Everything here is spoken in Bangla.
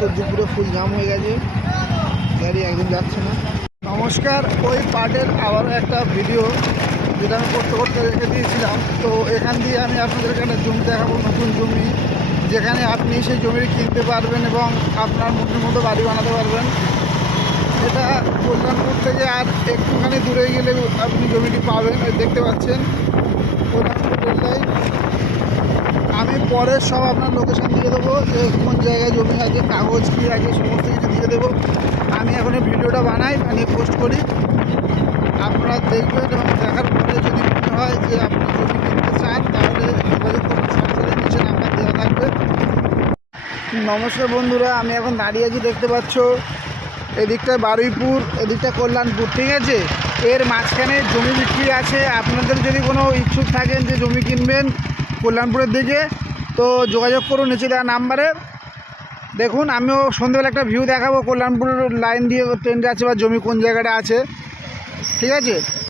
তো দুপুরে ফুল জাম হয়ে গেছে, গাড়ি একদম যাচ্ছে না। নমস্কার, ওই পার্টের আবার একটা ভিডিও যেটা আমি করতে করতে রেখে দিয়েছিলাম। তো এখান দিয়ে আমি আপনাদের এখানে জমি দেখাবো, নতুন জমি যেখানে আপনি সেই জমি কিনতে পারবেন এবং আপনার মনের মতো বাড়ি বানাতে পারবেন। এটা কল্যাণপুর থেকে আর একটুখানি দূরে গেলে আপনি জমিটি পাবেন। দেখতে পাচ্ছেন কল্যাণপুর রেল লাইন। আমি পরে সব আপনার লোকেশান দিয়ে দেবো, যে কোন জায়গায় জমি আছে, কাগজ কী আছে, সমস্ত কিছু দিয়ে দেবো। আমি এখন এই ভিডিওটা বানিয়ে পোস্ট করি, আপনারা দেখবেন এবং দেখার পরে যদি মনে হয় যে আপনি জমি কিনতে চান তাহলে যোগাযোগ করুন। সরাসরি নিচে নাম্বার দেওয়া থাকবে। নমস্কার বন্ধুরা, আমি এখন দাঁড়িয়ে আছি, দেখতে পাচ্ছ এদিকটায় বারুইপুর, এদিকটা কল্যাণপুর, ঠিক আছে। এর মাঝখানে জমি বিক্রি আছে। আপনাদের যদি কোনো ইচ্ছুক থাকেন যে জমি কিনবেন কল্যাণপুরের দিকে, তো যোগাযোগ করুন নিচে দেওয়া নাম্বারে। দেখুন, আমিও সন্ধ্যেবেলা একটা ভিউ দেখাবো কল্যাণপুরের লাইন দিয়ে ট্রেন যাচ্ছে বা জমি কোন জায়গাটা আছে, ঠিক আছে।